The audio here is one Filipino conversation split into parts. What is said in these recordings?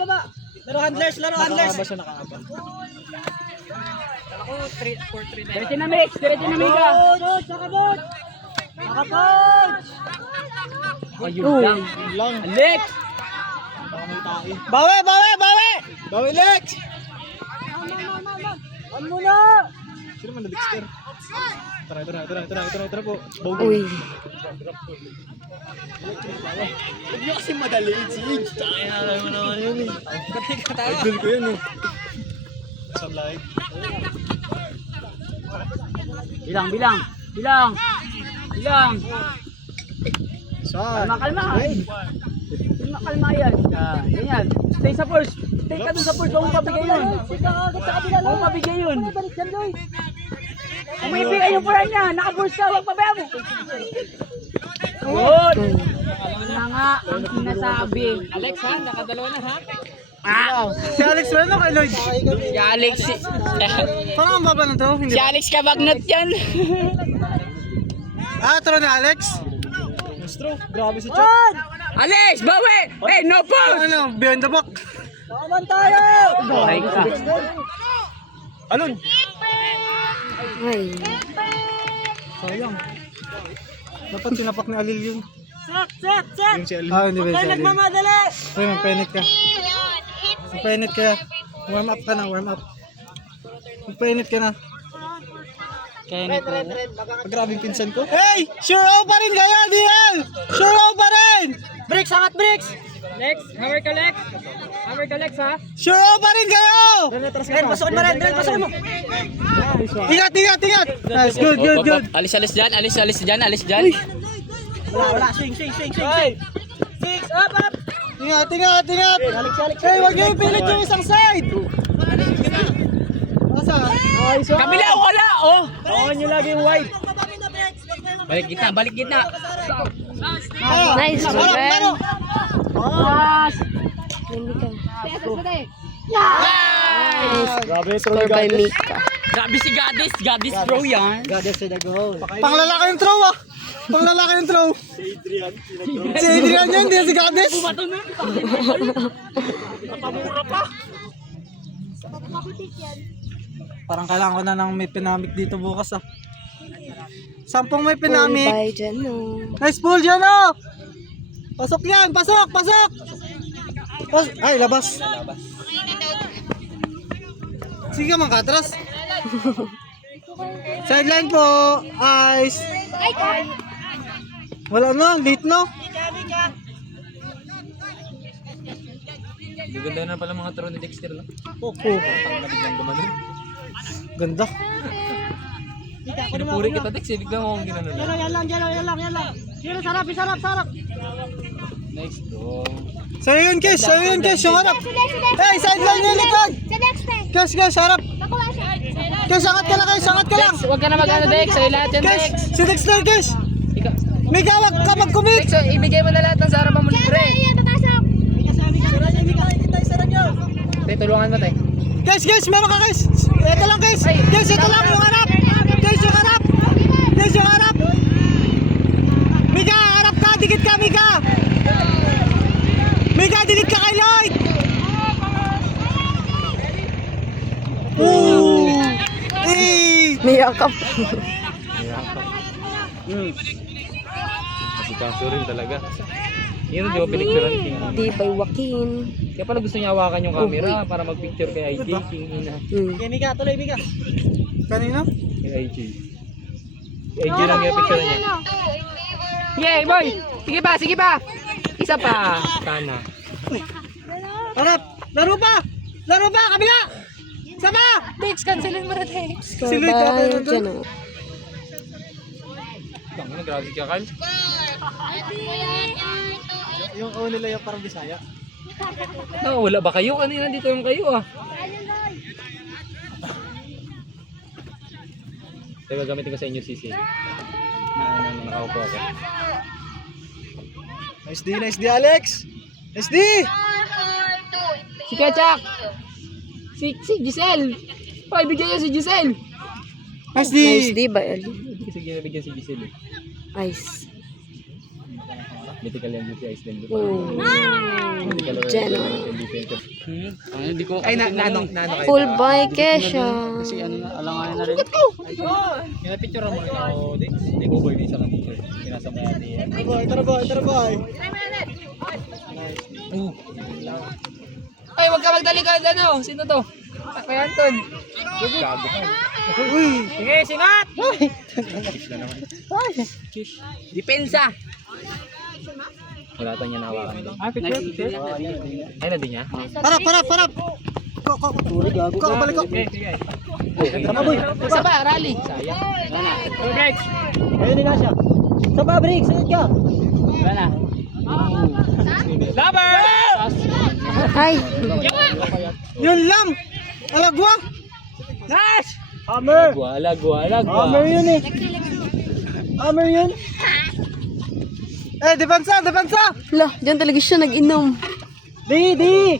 Baba. Laro handlers. Nakaaba siya, nakaaba. Ako, 4-3 na. Diretso na mix, diretso na Mika. Sakabot! Nakapag! Ayun lang. Yun lang. Alex! Baka may tae. Bawi! Bawi, Lex! Ano mo na? Sino man na Dexter? Tara po. Uy. Huwag niyo kasi madaliin si Age. Tsaka alam mo naman yun eh. Idol ko yun eh. Isang live. Bilang. Saan? Kalma. Kalma yan. Ganyan. Stay sa first. Stay ka dun sa first. Huwag mong pabigay yun. Huwag mong pabigay yun. Kung may ibigay yung pula niya, naka-burst ka, huwag pabaya mo. Good. Na nga ang sinasabi. Alex ha, nakadalawa na ha? Si Alex Reno kay Lloyd. Si Alex. Parang ang baba ng throw. Hindi Si ba? Alex Kabagnot yan. Throw na Alex. Throw. Grabe si Chot. Alex, bawi! Hey, no pulse! Ano? Behind the back. Kaman tayo! Ay ka. Alon. Ay. Sayang. Dapat sinapak ni Alil yun. Set! Yung si Alil. Hindi ba Huwag si kayo Alil? nagmamadali! Uy, magpainit ka. Magpainit ka. Warm up ka na, warm up. Magpainit ka na. Red. Grabing pinsan ko. Hey! Sure out pa rin kayo, DL! Sure out pa rin! Bricks, angat bricks! Lex, hammer ka Lex! Hammer ka Lex ha! Sure out pa rin kayo! Red, pasukin mo Red, pasukin mo! Ingat! Nice, good. Alis dyan. Wala, swing! Six, up! Ingat! Hey, wag niyo ipilit yung isang side! Asa? Kabila, wala, oh! Oo nyo lagi yung white! Balik gitna. Nice, Harap, man. laro! Pass! Hindi ka. Grabe, Score by Mika. Grabe si Gadis throw yan. Goddess to the goal! Panglalaki yung throw ah! Panglalaki yung throw! Si Adrian yan, hindi si Gades! Parang kailangan ko na ng may pinamik dito bukas ah. 10 may Uy, pinamik. bye dyan, no. Nice pull dyan oh! Pasok yan! Pasok! Ay, labas! Sige man katras. Sideline po! Ice! Wala na, late no? Ganda na pala mga throw ni Dexter, no? Oo. Ganda. Pinupuri kita, Dex, bigla mo akong ginanon. Yan lang! Yan, sarap! Nice throw. Sa'yo yun, Kes, yung harap. Hey, sideline yung likod. Kes, harap. Kes, angat ka lang, Dex, huwag ka na mag-ano, Dex. Sa'yo lahat yan, Dex. Kes, si Dexter, Kes. Ikaw. May gawag ka mag-commit. Dex, ibigay mo na lahat ng sa harapan mo libre. Tay, tulungan mo, tay. Kes, meron ka, Kes. Ito lang, Kes. Kes, ito lang, yung harap. Kes, yung harap. Mika, harap ka, dikit ka, Mika. Mika, dikit ka kay Lloyd. Niyakap. Kasi kaso rin talaga. Yun, di ba pinicturean King? Di by Joaquin. Kaya pala gusto niya hawakan yung camera para mag-picture kay IG. King ina. Okay, Mika, tuloy Mika! Kanino? Kay IG. Kay IG lang yung picture niya. Yay, boy! Sige pa! Isa pa! Sana. Harap. Laro pa, kabila. Sama. Dex, cancelin mo na, Dex. Score Silid ako by nandun. dyan, no. Tangina, grabe ka, Kyle. Yung kawan nila yung parang Bisaya. Wala ba kayo? Kanina dito yung kayo ah. Teka, gamitin ko sa inyo sisi. Nakaupo ako. Nice D, Alex. Nice D. Si Ketchak! Si Giselle! Bigyan niyo si Giselle! Nice D. Nice, di by Ali. Hindi kasi ginabigyan si Giselle eh. Ice. Mythical yan si Iceland. Jeno. Hindi ko ay naano kayo. Full by Kesha. Kasi ano na alangayan na rin. Yung picture mo ako, di ko boy sa kanila. Kinasama natin. Tara boy. Ay, wag ka magdalikad ano. Sino to? Ako yan, Ton. Sige, singat! Depensa. Wala pa niya nahawakan doon. Ay, na din niya? Parap. Ko balik ko. Okay, sige. Isa ba? Rally. Sayang. Go, Grex! Ayun din siya. Sa Fabric, sunod ka. Wala na. Lover! Ay. Yun lang. Alagwa. Nash! Hammer. Alagwa. Hammer yun eh. Hammer yun. Depensa. Lah, dyan talaga siya nag-inom. Di.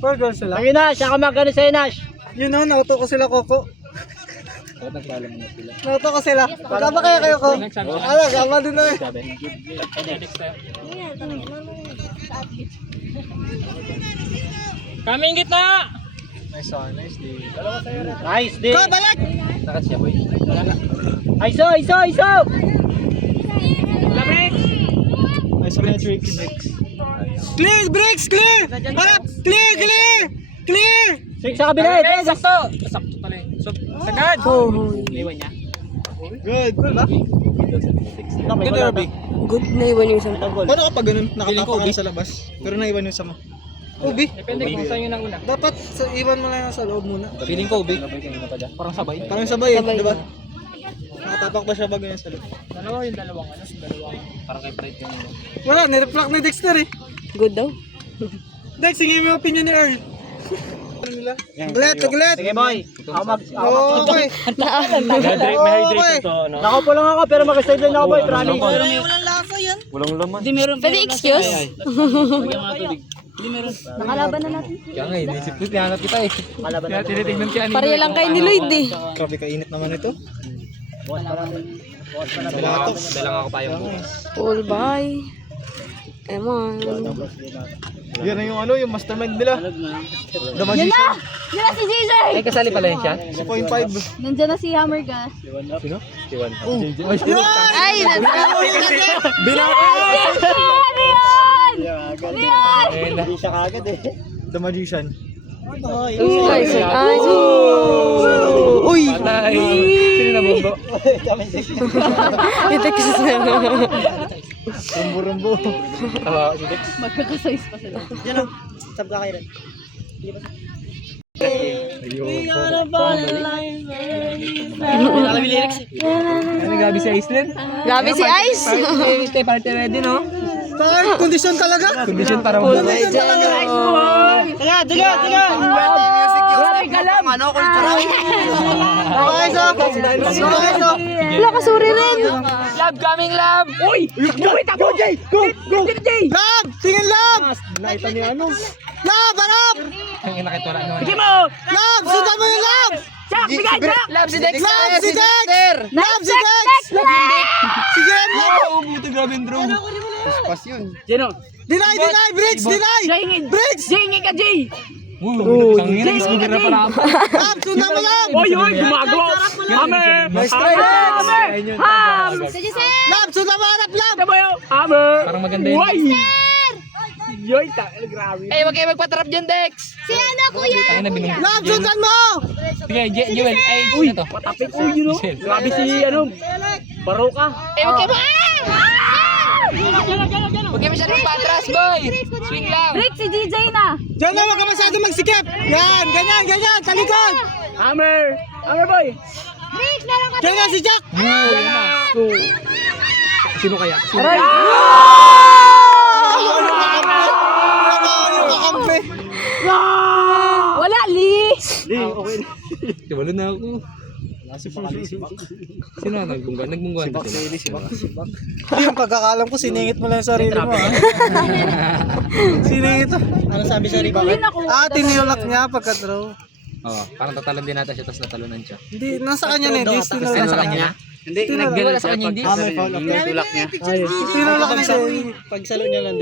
Four girls sila. Ayun na, siya ka magano sa'yo, Nash. Yun o, nauto ko sila, Coco. Bakit nagpaalam mo na sila? Nauto ko sila. Magkaba kaya kayo ko? Gama din na eh. Sabi. Kaming gitna! Nice day. Ko, balik! Nakat siya, boy. Iso! Labrik! Nice tricks. Clear, bricks, clear! Harap! Clear! Six sa kabila eh. Sakto pala eh. So, sagad! Oh, Iwan niya. Good. Good ba? Good, Ruby. good na iwan yung isang Paano kapag ganun? Nakatapa ka sa labas. Pero naiwan yung sama. Ubi. Depende kung saan yun ang una. Dapat iwan mo lang sa loob muna. Feeling ko, Ubi. Parang sabay. Parang sabay eh, Sabay di ba? ba? Nakatapak ba siya pag ganyan sa loob? Dalawa yung dalawang ano, dalawang. Parang kay Pride yung ano. Wala, nireflect ni Dexter eh. good daw. Dex, sige mo yung opinion ni Earl. Taglit. Sige boy. Okay. May Nakapo lang ako pero mag-sideline ako boy, promise. Pwede excuse? Nakalaban na natin. Kaya nga, inisip ko, tiyangat kita eh. Kaya tinitignan siya. Pareha lang kayo ni Lloyd eh. Grabe kainit naman ito. Dalang ako payong bukas. Full by. Emon. Yan na yung yung mastermind nila. The Yan Magician. na! Yan na si JJ! Ay, kasali pala yun siya? 6.5. Nandiyan na si Hammergas. Sino? Si Juan. Ay, Hindi siya kagad eh. The Magician. ay, uy! Patay. Sino na bumbo? I-text na. Rumbo. Si Dex. Magkakasize pa sila. Yan o. Sab ka kayo rin. Ano gabi si Iceland? Grabe si Ice. Stay party ready, no? Bakit? Kondisyon talaga? Condition para mo. Tiga! Grabe ka lang! Okay, so. Wala ka suri rin. Love coming, love! Uy! Go, Jay! Go! Lab! Tingin lab! Lab, harap! Ang inakitwala naman. Sige mo! Lab! Sundan mo yung lab! Jack! Bigay! Jack! Love si Dex! Lab, si Dex! Lab, si Dex! Sige, lab! Buti grabe yung drone. Jeno! Deny! Briggs! Deny! Briggs! Jay, hingi ka, Jay! Ang ina, iskugar na para ako. Lab, sundan mo lang! Oy, gumagawa! Hammer! Nice try, Dex! Ham! Lab, sundan mo harap, lab! Ano ba yun? Hammer! Parang maganda yun. Uy! Yoy, grabe. Eh, wag kayo magpatrap dyan, Dex! Si ano, kuya? Tayo na binunod. Lab, sundan mo! Sige, Jewel. Ay, sino to? Patapik ko yun, no? Grabe si, Baroka. Eh, wag kayo Huwag kayo masyadong patras, boy! Swing lang! Rick, si DJ na! Diyan na, huwag ka masyado magsikip! Yan, ganyan, talikod! Hammer! Hammer, boy! Rick, meron ka Diyan na si Jack! Sino kaya? Aray! Nakakampi! Wala, Lee! Wala na ako. Sino ang nagbungguan? Nagbungguan ba sila? Yung pagkakalam ko, siningit mo lang yung sarili mo. Siningit mo. Ano sabi sa riba? Tinulak niya pagka-draw. Oo, parang tatalan din natin siya, tapos natalunan siya. Hindi, nasa kanya na, hindi Nasa kanya na? Hindi, nag-gano'n sa kanya, hindi. Tulak niya. Tinulak na siya. Pagsalo niya lang,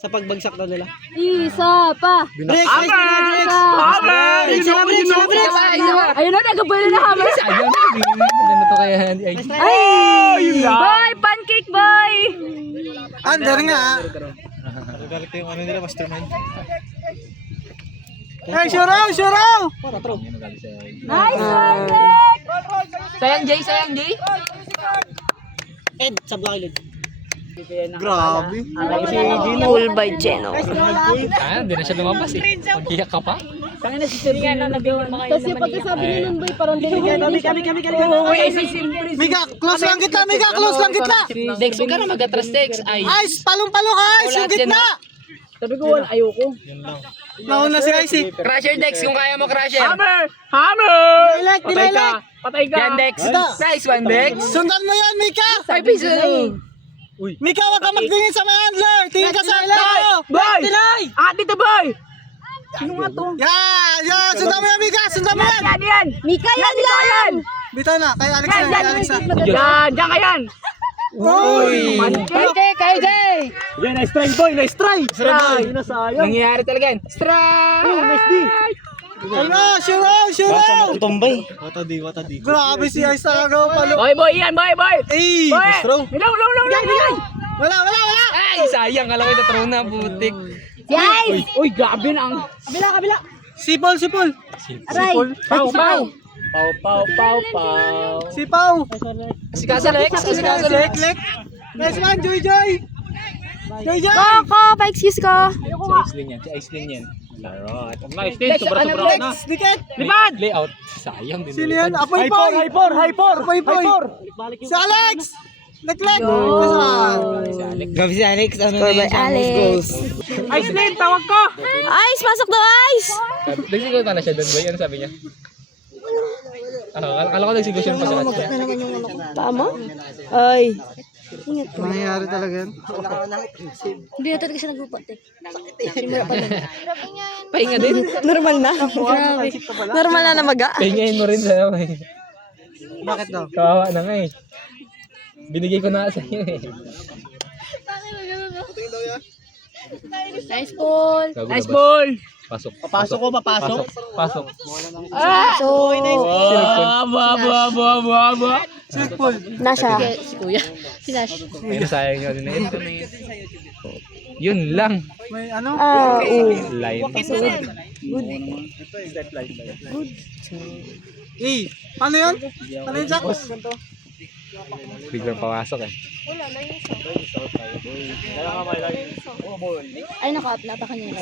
sa pagbagsak daw nila. Isa pa. Break! Ayun na, nagabala na hammer. Sayang, ano to kaya? Ay! Boy! Pancake boy! Under nga. Galit yung ano nila, mastermind. Hey, Shuraw! Nice pancake! Sayang, Jay. Ed, sa black lid. Grabe. Full by Geno. Hindi na siya lumabas eh. Pagkiyak ka pa? Kasi pagkasabi niya nun boy, parang Mika, close lang kita. Dex, huwag ka na mag-atras, Dex. Ay, Ice, palong-palo ka, Ice, yung gitna. Sabi ko, ayoko. Nauna si Ice eh. Crusher, Dex, kung kaya mo, Crusher. Patay ka. Yan, Dex. Nice one, Dex. Sundan mo yan, Mika. 5 piso. Mika, wag ka magtingin sa mga handler. Tingin ka sa handler. Boy! Dito boy! Yan, sundan mo yan, Mika. Sundan mo yan. yan! Mika yan! Bitaw na, kay Alex na. Diyan ka yan! Uy! Kay Jay. Yan, nice try boy! Nice try! Nangyayari talaga yan. Strike! Ano, Shuraw! Tumbay. Wata di. Grabe si Ice talaga, palo. Boy yan! Boy! Eh! Boy! Ilaw! Wala! Ay, sayang. Alam ko ito na, butik. Yes! Uy, grabe na ang... Kabila! Sipol! Aray! Pau! Sipaw! Asikasa, Lex. Lek! Nice one, Joy! Joy! Ko, pa-excuse ko. Si Aisling yan. Larot. Nice din! Sobra-sobra na! Lex! Dikit! Lipad! Layout. Sayang din. Sino yan? Apoy Poy! Apoy Poy! Si Alex! Leklek! Gabi si Alex. Ano Score by Alex. Ice lane! Tawag ko! Ice, pasok daw, Ice. Nagsigaw na siya doon, boy. Ano sabi niya? Akala ko nagsigaw siya ng pagkakas niya. Tama? Ay. Nangyayari talaga yan. Hindi na talaga siya naglupat eh. Pahinga din. Normal na. Normal na namaga. Pahingahin mo rin sa Bakit daw? Kawawa na nga eh. Binigay ko na sa iyo eh. Nice ball! Nice ball! Pasok. Papasok ko, papasok. Pasok. So, Aba! Sipol. nasa. Si Kuya. Si Nash. Pero sayang nyo din na ito. Yun lang. May ano? Line. Eh, paano yun? Ano yun, Jack? Biglang pawasok eh. Ay, naka-up na pa kanina.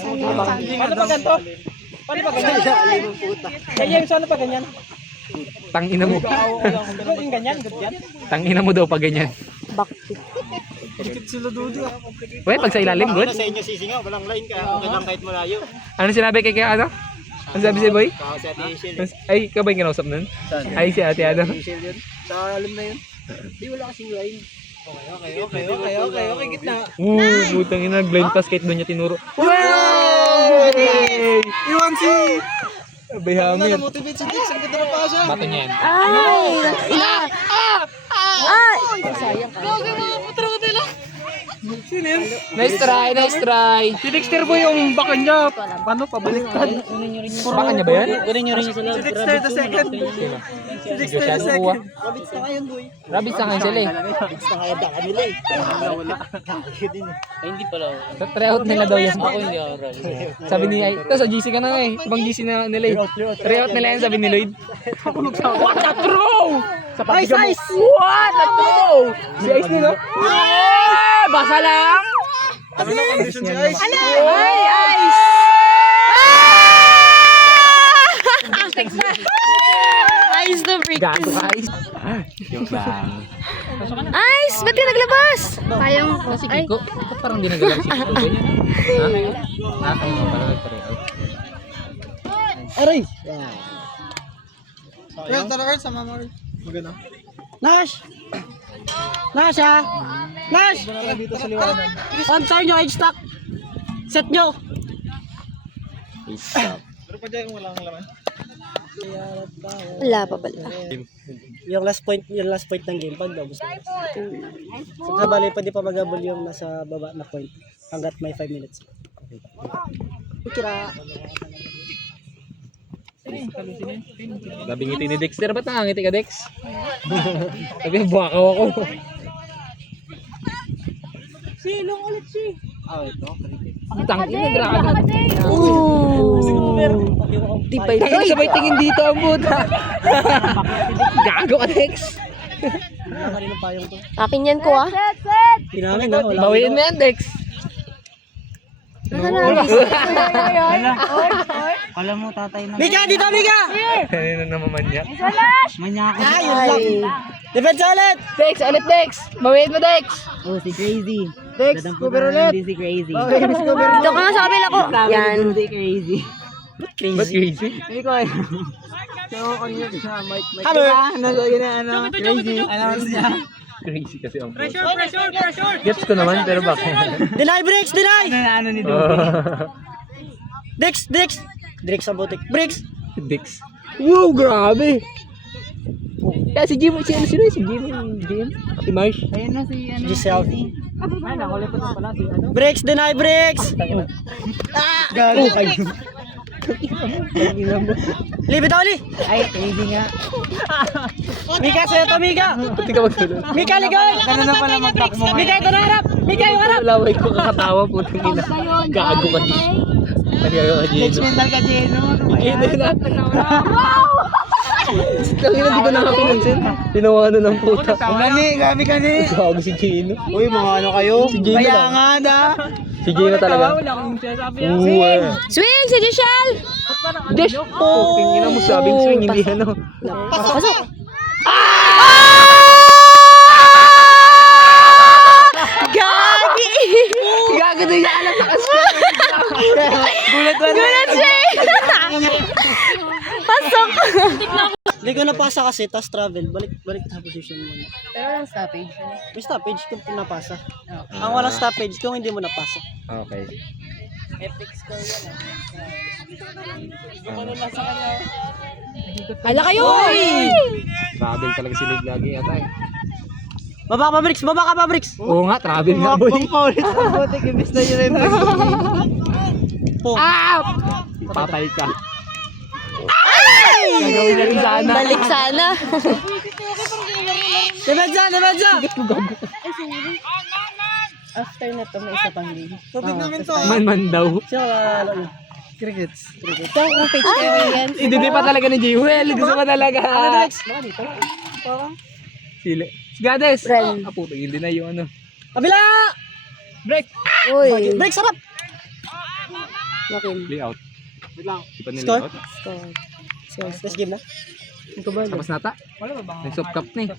Paano pa ganito? Ganyan, sana pa ganyan? Tangina mo. Yung ganyan, ganyan. Tangina mo daw pag ganyan. Dikit sila Dodi ah. Uy, pag sa ilalim, good. Sa inyo sisingaw, walang line ka. Okay lang kahit malayo. Ano sinabi kay ano? Ano sabi si Boy? Kasi Ate Ishil. Ay, ka ba yung kinausap nun? Ay, si ate ano? Ishil yun. Sa alam na yun. Di wala kasing line. Okay, gitna. Butang ina, blind pass kahit doon niya tinuro. Iwan si... Abay hamid. Motivate si Dix. Ang ganda na pa siya. Bato niya yan. Ay. Ay. Nice try. Si Dexter boy yung baka niya. Paano pabaliktad? Baka niya ba yan? Si Dexter the second. Si Dexter the second. Rabbits na ngayon, boy. Rabbit sa akin sila eh. Rabbits na ngayon, da kanila eh. Wala. Kakagyo din eh. Try out nila daw yan. Ako hindi ako. Sabi ni Ay, sa GC ka na nga eh. Ibang GC na nila eh. Try out nila yan, sabi ni Lloyd. What a throw! Ice! What a throw! Si Ice nila. Basa lang! Ano na condition si Ice? Ay, Ice. Ice the freak. Gago ka Ice. Joke lang. Ice, ba't ka naglabas? Ayong... Si Kiko, ba't parang di nagalang si Kiko ganyan? Ha? Kayo mo pala nag-try out. Aray! Well, tara Earth, sama mo rin. Maganda. Nash! Nash ha! Nash! Tara dito sa liwanag. Answer nyo, edge stack! Set nyo! Pero pa dyan kung wala kang laman. Wala pa pala. Yung last point ng game pag daubos na. So kabali pwede pa magabol yung nasa baba na point hangga't may 5 minutes. Kira. Sabi ngiti ni Dexter, ba't nakangiti ka, Dex? Sabi, buwakaw ako. Silong ulit si. Ang tangin na dragon. Tibay. Ay, sabay tingin dito ang buta. Gago ka, Dex. Kanino payong to? Akin yan ko ah. Pinamin na wala. Bawiin mo yan, Dex. Mika dito Mika. Kanina naman niya. Ay, yun lang. Defense ulit. Dex, ulit Dex. Bawiin mo, Dex. Oh, si Crazy. Dex, cover ulit. Si Crazy. Dito ka nga sa kabila ko. Yan. Ba't crazy? Hello. Crazy kasi ang buta. Pressure. Gets ko naman, pero bakit? Deny breaks, deny. Dex. Dex sa butik. Breaks. Dex. Wow, grabe. Kaya si Jim, sino si Jim? Si Marsh? Giselle. Breaks, deny breaks. Gago kayo. Leave it only. Ay, crazy nga. Mika, sa'yo to, Mika. Pati ka magtulog. Mika, ligoy. Ganun na pala mag-back mo. Mika, ito na harap. Mika, yung harap. Laway ko kakatawa, putang ina. Gago ka dito. Gago ka dito. Mental ka, Jeno. Ina na. Tangina, di ko nakapinansin. Tinawa na ng puta. Gabi ka ni. Gago si Gino. Uy, mga ano kayo? Si Gino lang. nga da. Si Gino talaga. Swing si Jishal. Dish! Puking ina mo sabing swing, hindi ano. Pasok. Gagi! Gago na yung alam sa Gulat siya eh. Pasok. Hindi ko napasa kasi, tas travel. Balik sa position mo. Pero lang stoppage. May stoppage kung napasa. Ang walang stoppage kung hindi mo napasa. Okay. Ala kayo. Travel talaga si Lig lagi yata eh. Baba ka, Bricks! Oo nga, travel nga boy. Paulit ang butik, imbis na yun. Patay ka. Gagawin na rin sana. Balik sana. Demenza! After na to, may isa pang game. Tubig namin to. Man daw. Crickets. Saan kung page kayo yan? Hindi pa talaga ni Jewel. Gusto pa talaga. Sili. Gades. Ren. Puto, hindi na yung ano. Kabila! Break. Uy. Break, sarap! Lakin. Layout. Di pa nila Score? layout. Last game na? Tapos nata. May soft cup na eh.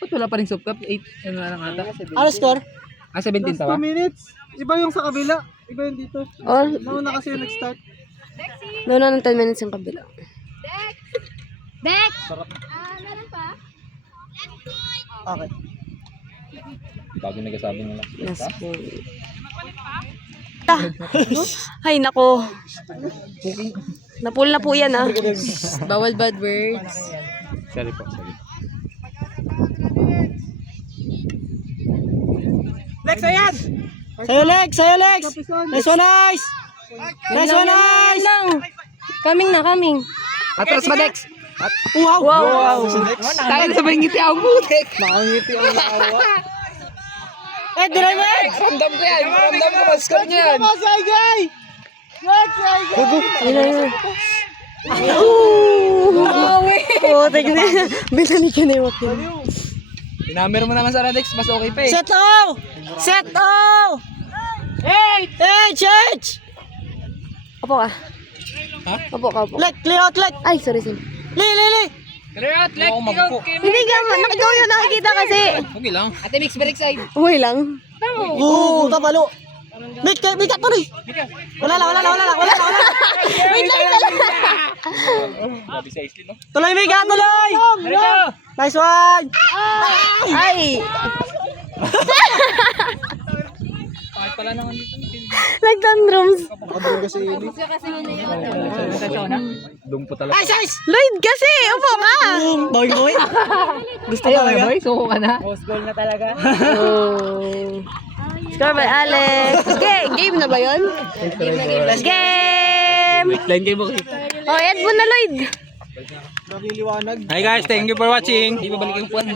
Ba't wala pa rin soft cup? 8. Ano na lang ata? Ano score? 17 tawa? 2 minutes. Iba yung sa kabila. Iba yung dito. Oh, Nauna kasi yung nag-start. nauna ng 10 minutes yung kabila. Okay. Bago nagsasabi nila. Last point. Ay, nako. Napul na po yan ah. Bawal bad words. Sorry po, sorry. Sa'yo, Lex! Nice one, nice! Nice one, nice! Lang. Coming na, coming. Atras ba, Dex? Wow! Tayo na sabay ngiti ang butik. Eh, drive it! Ramdam ko yan. Ramdam ko. Score niya yan. Yun na yun. Oo, teka na. Binali ka na yung wakil. Tinamir mo naman sa Dex. Mas okay pa eh. Set O! Set O! H! Opo ka. Ha? Opo ka, opo. Let, clear out, let! Ay, sorry. Li! Clear out, Lex. Ikaw, Kim. Hindi ka, ikaw yun nakikita kasi. Okay lang. Ate Mix, balik side. Uy lang. Oo, tapalo! Mika, tuloy! Wala lang! Wait lang. Grabe sa isli, no? Tuloy, Mika, tuloy! Nice one! Ay, Bakit pala naman dito? nagtantrums. Kabul kasi ini. Dung po talaga. Lloyd kasi, upo ka. Boy, boy. Gusto Ayaw talaga. na boy, suko ka na. Oh. Score by Alex. Game na ba yun? Game! Line kayo mo. Oh, end mo na, Lloyd. Nagliliwanag. Hi guys, thank you for watching. Hindi babalik yung puwan.